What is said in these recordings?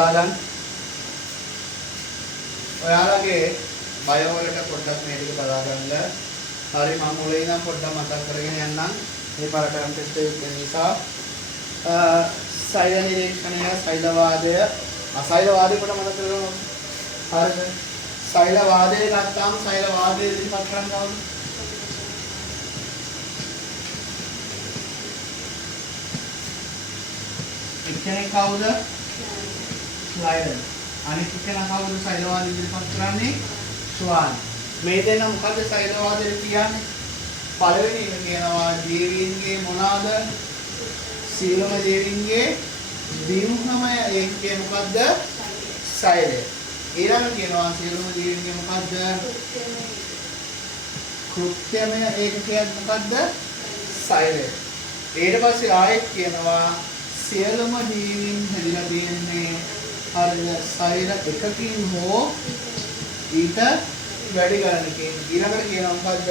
බලා ගන්න. ඔයාලගේ බයෝ වලට පොඩ්ඩක් මේ ටික බලා ගන්න. හරි මම මුලින් ඉඳන් පොඩ්ඩක් මතක් කරගෙන යන්නම්. මේ පාරටම ටෙස්ට් එක නිසා සෛල නිරීක්ෂණය, සෛල වාදය, අසෛල වාදය කොට මතක් කරගන්න. හරිද? සෛල වාදය ගත්තාම සෛල වාදය ඉදිරිපත් කරන්න ඕන. එක්කෙනෙක් කවුද? ස්ලයිඩර්. අනිත් කෙනා කවුද සෛල වාදය ඉදිරිපත් කරන්නේ? ස්වාන්. මේ දෙන මොකද සෛල වාදය කියන්නේ? පළවෙනි එක කියනවා ජීවීන්ගේ මොනවාද? සීලම ජීවීන්ගේ දිනුහමය ඒකේ මොකද්ද? සෛලය. ඊළඟ කියනවා සීලම ජීවීන්ගේ මොකද්ද? කෘත්‍යමය ඒකකයක් මොකද්ද? සෛලය. ඊට පස්සේ ආයෙත් කියනවා සියලුම ජීවීන් හැදිලා තියෙන්නේ හරිද? සෛල එකකින් හෝ ඊට වැඩි ගණනකින්. ඊළඟට කියනවා මොකද්ද?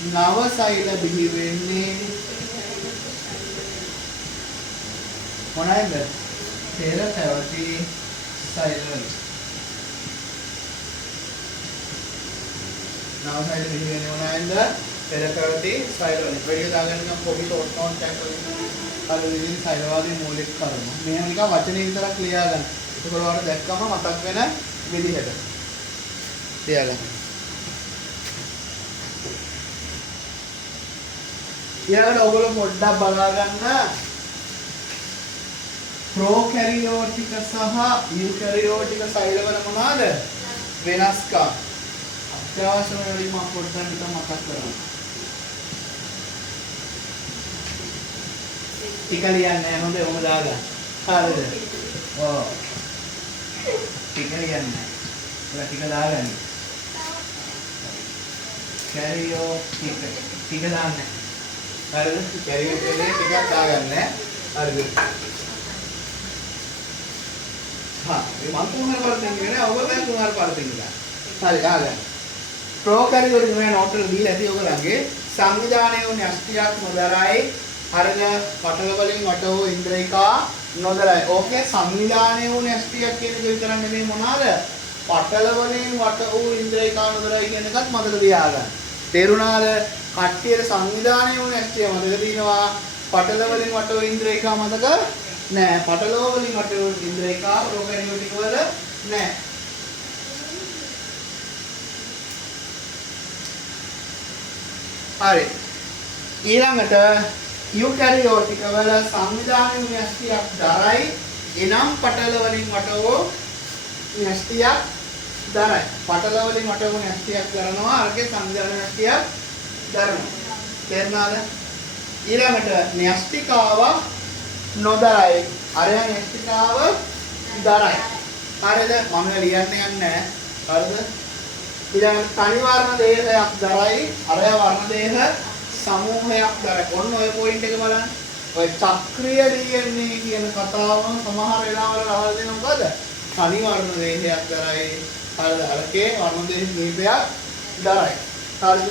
නව සෛල බිහි වෙන්නේ මොනයිද? පෙර පැවති සෛල වල. නව සෛල බිහි වෙන්නේ මොනයිද? පෙර පැවති සෛල වල. වීඩියෝ දාගන්න නම් පොඩි ෂෝට් නෝට් එකක් වලින් අර විදිහින් සෛල වාදයේ මූලික කරුණු. මේව නිකන් වචනේ විතරක් ලියා ගන්න. ඒක ඔයාලට දැක්කම මතක් වෙන විදිහට. ලියා ගන්න. ඊළඟට ඔයගොල්ලෝ පොඩ්ඩක් බලා ගන්න ප්‍රෝකැරියෝටික සහ යුකැරියෝටික සෛලවල මොනවාද වෙනස්කම්? අත්‍යවශ්‍ය වලින් මම පොඩ්ඩක් නිකන් මතක් කරනවා. ටික ලියන්නේ නැහැ හොඳේ ඔබ දාගන්න. හරිද? ඔව්. ටික ලියන්නේ. ඔයා ටික දාගන්න. කැරියෝටික ටික දාන්නේ. හරිද? කැරියෝටිකේ ටිකක් දාගන්න. හරිද? हाँ ये मान तुम्हारे पास नहीं है ना होगा मैं तुम्हारे पास नहीं है हरी आ गया प्रोकैरियोटिक में नोटर दी रहती होगा लगे संविधाने उन्हें अष्टियाक नोदराई हरज पटल वलिंग वटो इंद्रिका नोदराई ओके संविधाने उन्हें अष्टियाक के लिए वितरण में मोनार पटल वलिंग वटो इंद्रिका नोदराई के निकट मदद दिया आगा तेरुनार कट्टियर संविधाने उन्हें अष्टिया मदद दीनवा पटल वलिंग वटो इंद्रिका मदद නෑ පටලෝ වලින් මට ඉන්ද්‍රියකා ප්‍රෝකැරියෝටික වල නෑ. හරි. ඊළඟට යුකැරියෝටික වල සංවිධානයේ න්‍යෂ්ටියක් දරයි. එනම් පටල වලින් මටෝ න්‍යෂ්ටියක් දරයි. පටල වලින් මටෝ න්‍යෂ්ටියක් දරනවා. අරගේ සංවිධාන න්‍යෂ්ටියක් දරනවා. තේරුණාද? ඊළඟට න්‍යෂ්ටිකාව නොදරයි අරයා න්‍යෂ්ටිකාව දරයි. හරිද? මම ලියන්න යන්නේ නැහැ. හරිද? ඊළඟ තනි වර්ණ දේහයක් දරයි අරයා වර්ණ දේහ සමූහයක් දරයි. ඔන්න ඔය පොයින්ට් එක බලන්න. ඔය චක්‍රීය DNA කියන කතාව සමහර වෙලාවල රවල් දෙන මොකද? තනි වර්ණ දේහයක් දරයි. හරිද? අරකේ වර්ණ දේහ කීපයක් දරයි. හරිද?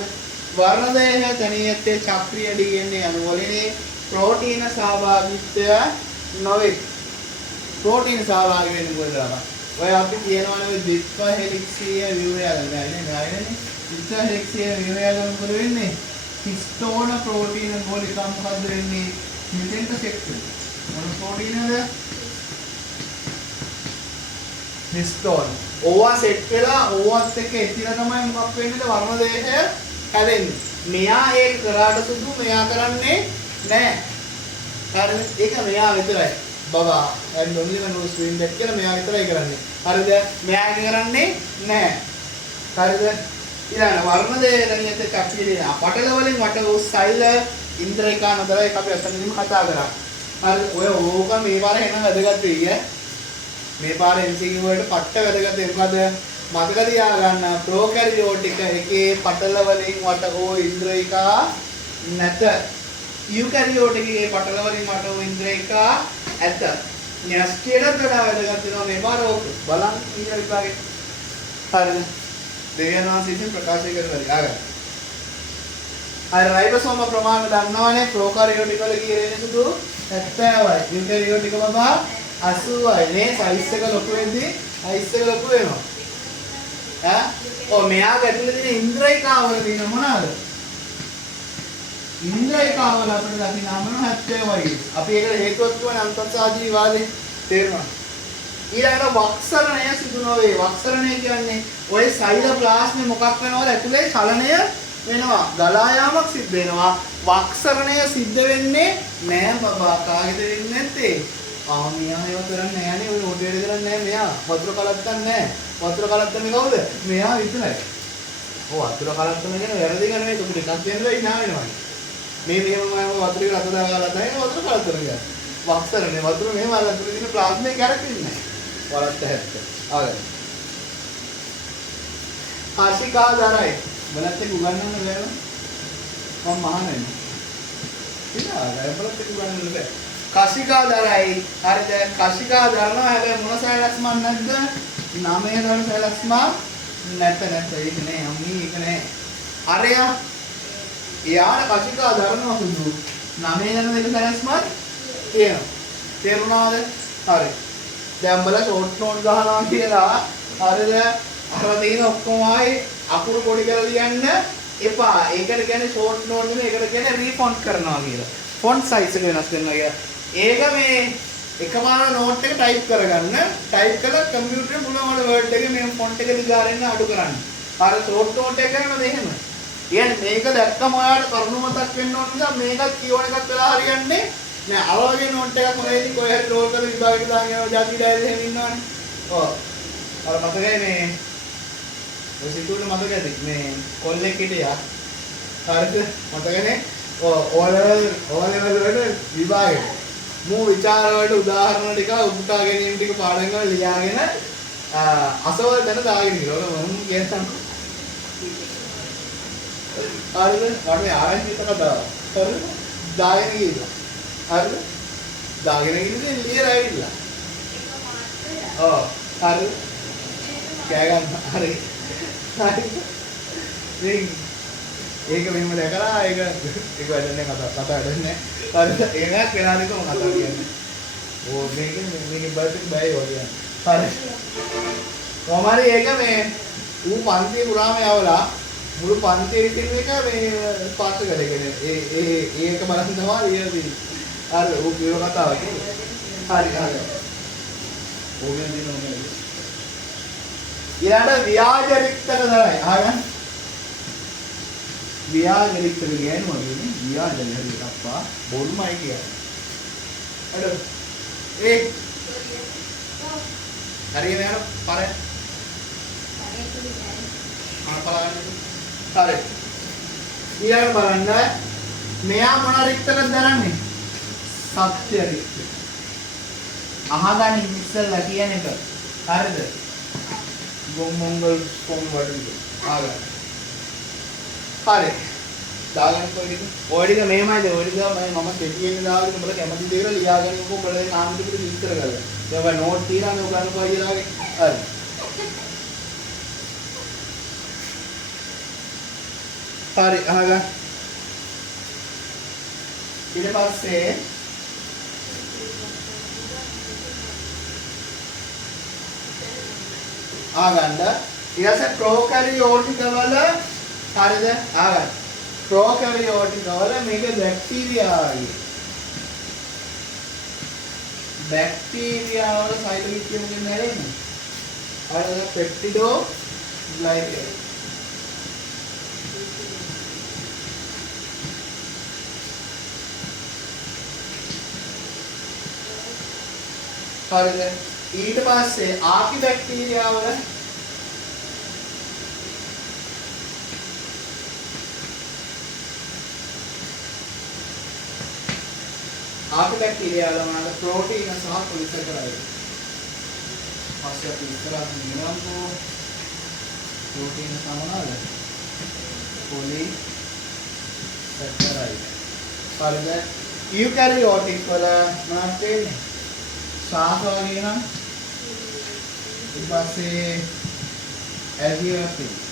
වර්ණ දේහ තනියත්තේ චක්‍රීය DNA අනුවලිනේ प्रोटीन सहभागित्व නොවේ. प्रोटीन සහභාගී වෙන්නේ කොහෙද? ඔය අපි කියනවනේ ඔය ද්විත්ව හෙලික්සීය ව්‍යුහය ගන්න නෑනේ. ද්විත්ව හෙලික්සීය ව්‍යුහය ගන්න මොකද වෙන්නේ? හිස්ටෝන ප්‍රෝටීන වල එකක් මොකද්ද වෙන්නේ? මෙතෙන්ට සෙට් වෙනවා. මොන ප්‍රෝටීනද? හිස්ටෝන. ඕවා සෙට් වෙලා ඕවත් එක්ක එතිලා තමයි මොකක් වෙන්නේද? වර්ණ දේහය හැදෙන්නේ. මෙයා ඒක කරාට සුදු මෙයා කරන්නේ නෑ. හරිද? ඒක මෙයා විතරයි. බබා and only when we swim back කියලා මෙයා විතරයි කරන්නේ. හරිද? මෙයා කරන්නේ නෑ. හරිද? ඊළඟ වර්ණ දෙයන්ියත් චක්‍රීය පටල වලින් වට වූ සෛල ඉන්ද්‍රියකා නතරයි අපි අතනින්ම කතා කරා. හරිද? ඔය ඕක මේ පාර එන වැදගත් වෙයි ඈ. මේ පාර MCQ වලට පට්ට වැදගත් වෙයි. මොකද මතක තියාගන්න ප්‍රෝකැරියෝටික එකේ පටල වලින් වට වූ ඉන්ද්‍රියකා නැත. යුකැරියෝටිකේ පටල වලින් වට වූ ඉන්ද්‍රියකා ඇත. න්‍යෂ්ටියට වඩා වැදගත් වෙනවා මේ පාර ඕක. බලන්න ඊට විභාගේ. හරිද? දෙවියන් වහන්සේ ප්‍රකාශය කරලා ගන්න. අර රයිබෝසෝම ප්‍රමාණය දන්නවනේ ප්‍රෝකැරියෝටික වල කියන්නේ සුදු 70යි. යුකැරියෝටික බබා 80යි නේ සයිස් එක ලොකු වෙද්දී සයිස් එක ලොකු වෙනවා. ඈ ඔව් මෙයාගේ ඇතුලේ තියෙන ඉන්ද්‍රියකාවල තියෙන මොනවාද? ඉන්ද්‍රියකාවල අපිට දකින්න හම්බ වෙන 70 වගේ. අපි ඒකට හේතුවක් කියන්නේ අන්තර්සාජී වාදේ තේරෙනවා. ඊළඟට වක්සරණය සිදු නොවේ. වක්සරණය කියන්නේ ඔය සයිලෝප්ලාස්මේ මොකක් වෙනවද ඇතුලේ චලනය වෙනවා. ගලා යාමක් සිද්ධ වෙනවා. වක්සරණය සිද්ධ වෙන්නේ නෑ බබා. කාගෙද වෙන්නේ නැත්තේ? මෙයා ඒව කරන්නේ නෑනේ. ඔය හොඩ වැඩ කරන්නේ නෑ මෙයා. වතුර කලත්තන්නේ නෑ. වතුර කලත්තන්නේ කවුද? මෙයා විතරයි. ඔව් වතුර කලත්තන කියන්නේ වැරදි ගන්න නෙවෙයි. ඔබ ටිකක් දෙන්නලා ඉන්නා වෙනවා. මේ මෙහෙම වතුරේ රස දාගලා තමයි වතුර කලත්තන කියන්නේ. වක්සරනේ වතුර මෙහෙම වතුරේ තියෙන ප්ලාස්මේ කැරකෙන්නේ නෑ. වලත් 70. ආගන්න. ආශිකාදාරයි. බලත් එක්ක උගන්නන්න බැහැ. මම මහන්නේ. ඉතින් බලත් එක්ක උගන්නන්න බැහැ. කශිකාදාරයි. හරිද? කශිකාදාරනවා හැබැයි මොන සැලැස්මක් නැද්ද? නාමයේ දවන සැලැස්මක් නැත. ඒක නෑ අම්මී ඒක නෑ. අරයා එයාට කශිකාදාරනවා සුදු. නාමයේ දවන දෙක සැලැස්මක් තියෙනවා. තේරුණාද? හරි. දැන් බලන්න ෂෝට් නෝට් ගහනවා කියලා හරිද? අර තියෙන ඔක්කොම ආයි අකුරු පොඩි කරලා ලියන්න එපා. ඒකට කියන්නේ ෂෝට් නෝට් නෙමෙයි. ඒකට කියන්නේ රීෆොන්ට් කරනවා කියලා. ෆොන්ට් සයිස් එක වෙනස් කරනවා කියලා. ඒක මේ එකමාර නෝට් එක ටයිප් කරගන්න. ටයිප් කරලා කම්පියුටරේ පුළුවන් වර්ඩ් එකේ මේ ෆොන්ට් එක දිගාරින්න අඩු කරන්න. අර ෂෝට් නෝට් එක කරනද එහෙම? කියන්නේ මේක දැක්කම ඔයාලට කරුණු මතක් වෙන්න ඕන නිසා මේකත් කියවන එකක් වෙලා හරියන්නේ නෑ. අර වගේ නෝට් එකක් මොනේදී කොහේ හරි රෝල් කරලා විභාගෙට දාගෙන යනවා ජාති ඩයරි එහෙම ඉන්නවනේ. ඔව්. අර මතකයි මේ ඔය සිතුවල මතකයි මේ කොල්ලෙක් හිටියා. හරිද? මතකනේ? ඕලෙවල් වල විභාගෙට මූ විචාර වලට උදාහරණ ටික උපුටා ගැනීම ටික පාඩම් කරලා ලියාගෙන අසවල් දැන දාගෙන ඉන්නවා. මම කියන්නම්. හරිද? මම ආරංචි කතාව. හරිද? දාගෙන ගියා. හරිද? දාගෙන ගිහින් ලියලා ඇවිල්ලා. ඔව්. හරිද? කෑ ගන්න. හරි. හරි. ඒක මෙහෙම දැකලා ඒක වැඩන්නේ කතා වැඩන්නේ. හරිද? ඒකක් වෙනාදී කොහොම කතා කියන්නේ. ඕ මේකේ බර්ත් බයි වගේ. හරි. කොහමරි ඒක මේ ඌ පන්තිය පුරාම යවලා මුළු පන්තියේ ඉතින් එක මේ ස්පර්ශ කරගෙන ඒක බලන් තමයි ලියලා. හරි ඌ කියව කතාව කියන්නේ. හරි හරි. ඕකෙන් දිනන්නේ. ඊළඟ ව්‍යාජ රික්තක තමයි. අහගන්න. ව්‍යාජ රික්තක කියන්නේ මොකද? ව්‍යාජ හරි අප්පා බොරුමයි කියන්නේ. හරිද? හරියම යන පාර. හරි. ඊළඟ බලන්න මෙයා මොන රික්තකද දරන්නේ? සත්‍ය රික්තක. අහගන්න ඉස්සෙල්ලා කියන එක. හරිද? ගොම්මංගල් කොම් වඩිද. ආගන්න. හරි. දාගන්න කොයිද? ඔයඩික මෙහෙමයිද? ඔයඩික මම කෙටියෙන් දාගෙන උඹලා කැමති දේවල් ලියාගෙන ඉන්නකො උඹලා ඒ කාන්ති පිට විස්තර කරලා. දැන් ඔය නෝට් තියලා මේ උගන්න කොයිලාගේ. හරි. හරි අහගන්න. ඊට පස්සේ ආගන්න ඊළඟ ප්‍රෝකැරියෝටික වල හරිද ආගන්න ප්‍රෝකැරියෝටික වල මේක බැක්ටීරියායි බැක්ටීරියා වල සයිටෝකින් කියන හැරෙන්නේ හරිද පෙප්ටිඩෝ ග්ලයිකේන් හරිද ඊට පස්සේ ආකිබැක්ටීරියා වල ආකිබැක්ටීරියා වල මොනවාද ප්‍රෝටීන සහ පොලිසැකරයිඩ්. පස්සේ අපි ඉස්සරහට නියමකෝ ප්‍රෝටීන සහ මොනවාද පොලිසැකරයිඩ්. හරිද යුකැරියෝටික් වල මොනවද තියෙන්නේ ශාක වගේ නම් ඊට පස්සේ ඇල්ගියර් තියෙනවා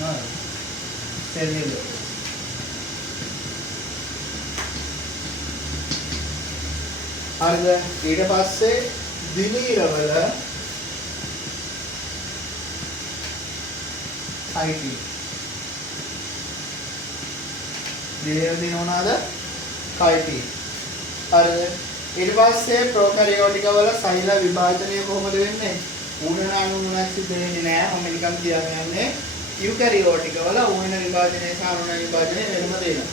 නේද සෙල්යුලෝස් හරිද? ඊට පස්සේ දිලීරවල සයිටි. දිලීර දිනවනවාද? කයිටි. හරිද? ඊට පස්සේ ප්‍රොකැරියෝටික වල සෛල විභාජනය කොහොමද වෙන්නේ? ඌනන අණුමුණක් සිද්ධ වෙන්නේ නැහැ. මම නිකන් කියන්නේ යන්නේ. යුකැරියෝටික වල ඌනන විභාජනය සහ අණුන විභාජනය වෙනම දෙනවා.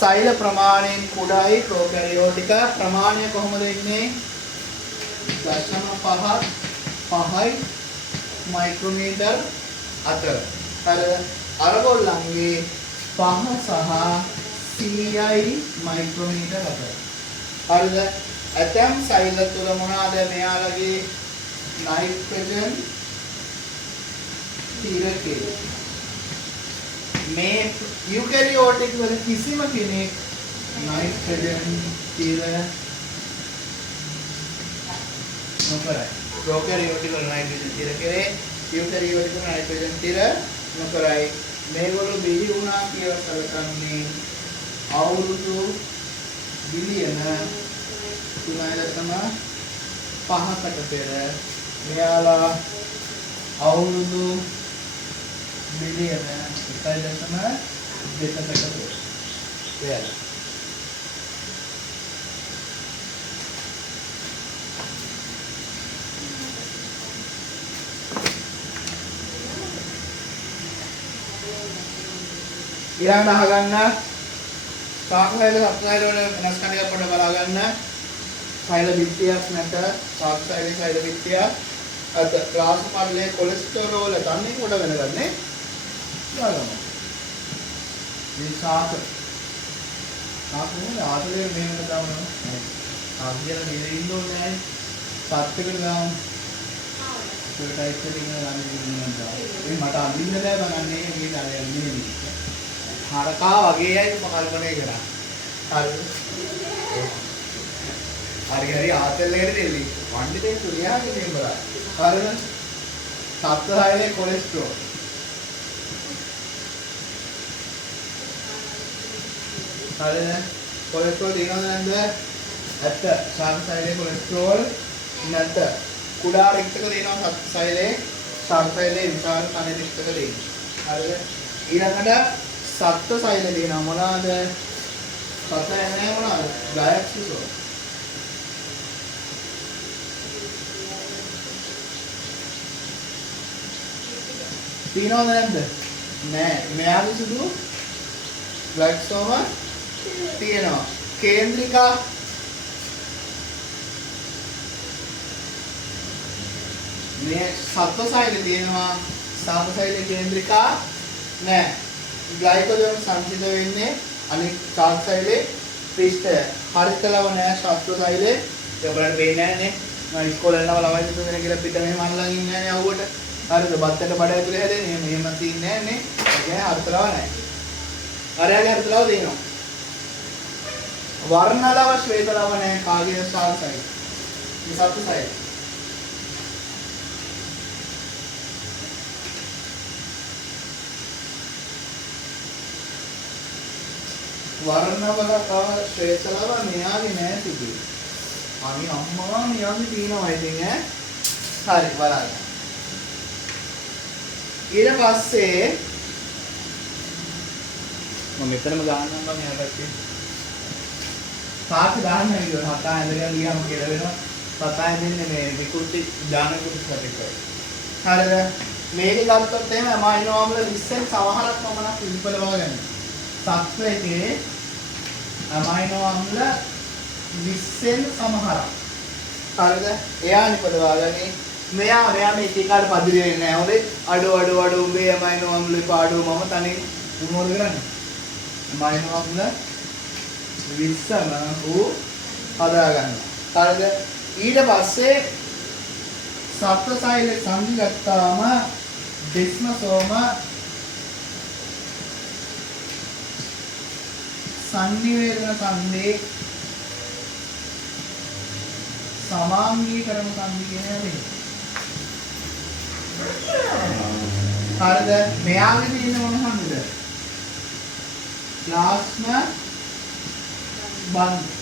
සෛල ප්‍රමාණයෙන් කුඩායි ප්‍රොකැරියෝටික ප්‍රමාණය කොහොමද ඉන්නේ? 0.5යි මයික්‍රෝමීටර් අතර. හරිද? අරගොල්ලන්ගේ 5 සහ 100යි මයික්‍රෝමීටර් අතර. හරිද? ඇතම් සෛල තුල මොනවාද මෙයාලගේ නයිට්‍රජන් තිරකේ. මේ යුකැරියෝටික් වල කිසිම කෙනෙක් නයිට්‍රජන් තිර නොකරයි. ප්‍රොකැරියෝටික් වල නයිට්‍රජන් තිරකේ, යුකැරියෝටික් වල නයිට්‍රජන් තිර නොකරයි. මේගොල්ලෝ බිලි වුණා කියලා සැලකන්නේ අවුරුදු බිලියන 3.5කට පෙර. මෙයාලා අවුරුදු බිලියන 1.2කට පෙර. ඊළඟට අහගන්න සාක්ෂයිල සත්සයිල වල වෙනස්කම් ටිකක් පොඩ්ඩක් බලා ගන්න. සෛල බිත්තියක් නැත. සාක්ෂයිල සෛල බිත්තියක්. අද ක්ලාස් පරිලේ කොලෙස්ටරෝල් ගන්නේ කොට වෙනගන්නේ. දාගමු. මේ සාක නේ ආතලේ මේකට දානවා. ආදියල මෙහෙ ඉන්න ඕනේ නැහැ. සත්‍යකට දාමු. ඒක ටයිප් එකකින් ගන්න දෙන්නවා. මේ මට අඳින්න බෑ බලන්නේ මේ දාලා යන්නේ. හරකා වගේයි මම කල්පනා කරා. හරි ආතල් එකට දෙල්ලි. වණ්ඩි දෙන්න ලියාගෙන ඉන්න බලා. හරිද? සත්වයිලේ කොලෙස්ටරෝල්. හරිද? කොලෙස්ටරෝල් දිනවද නැද්ද? ඇත්ත. සත්වයිලේ කොලෙස්ටරෝල් නැත්ද? කුඩා රික්තක දෙනවා සත්වයිලේ. සත්වයිලේ විශාල කන රික්තක දෙනවා. හරිද? ඊළඟට සත්ව සෛල දෙනවා මොනවාද? සත්ව නැහැ මොනවාද? ගයක්සිසෝ. තියනවද නැද්ද? නෑ. මෙයාගේ සුදු ග්ලයික්සෝම තියෙනවා. කේන්ද්‍රිකා මේ සත්ව සෛල තියෙනවා. සත්ව සෛල කේන්ද්‍රිකා නෑ. ග්ලයිකෝජන් සංසිඳ වෙන්නේ අනිත් සාත් සෛලේ පෘෂ්ඨය. හරිතලව නෑ සත්ව සෛලේ. ඒක බලන්න පේන්නේ නෑනේ. මම ඉස්කෝලේ යනවා ළමයි දෙන්න කියලා පිට මෙහෙම අල්ලන් ඉන්නේ නෑනේ අවුවට. හරිද? බත්තට බඩ ඇතුලේ හැදෙන්නේ. මෙහෙම තියන්නේ නෑනේ. ඒ කියන්නේ හරිතලව නෑ. අරයාගේ හරිතලව දෙනවා. වර්ණලව ශ්වේතලව නෑ කාගේ සාත් සෛල. මේ සත්ව සෛල. වර්ණවල කව ශ්වේතලව මෙයාගේ නෑ සිදුවේ. අනේ අම්මා මෙයාගේ තියෙනවා ඉතින් ඈ. හරි බලන්න. ඊට පස්සේ මම මෙතනම ගන්නම් මම එහා පැත්තේ. සාක්ෂි දාන්න නේද? හතා ඇඳගෙන ගියාම කියලා වෙනවා. සතා ඇඳින්නේ මේ විකෘති දාන කුරුසට එකයි. හරිද? මේක ගත්තොත් එහෙම අමයිනෝ අම්ල 20න් සමහරක් පමණක් විපලව ගන්න. සත්වයේ අමයිනෝ අම්ල 20න් සමහරක්. හරිද? එයා නිපදවාගන්නේ. මෙයා මේ ටිකාට පදිරි වෙන්නේ නැහැ. හොඳේ. අඩු උඹේ අමයිනෝ අම්ල පාඩුව මම තනින් මොනවද කරන්නේ? අමයිනෝ අම්ල 20ම ඌ හදා ගන්නවා. හරිද? ඊට පස්සේ සත්ව සෛල සංගිගත්තාම දෙස්මසෝම සංනිවේදන සංදේ සමාංගීකරණ සංදි කියන හැටි. හරිද? මෙයාගේ තියෙන මොන හන්දද? ප්ලාස්මා බන්ධ.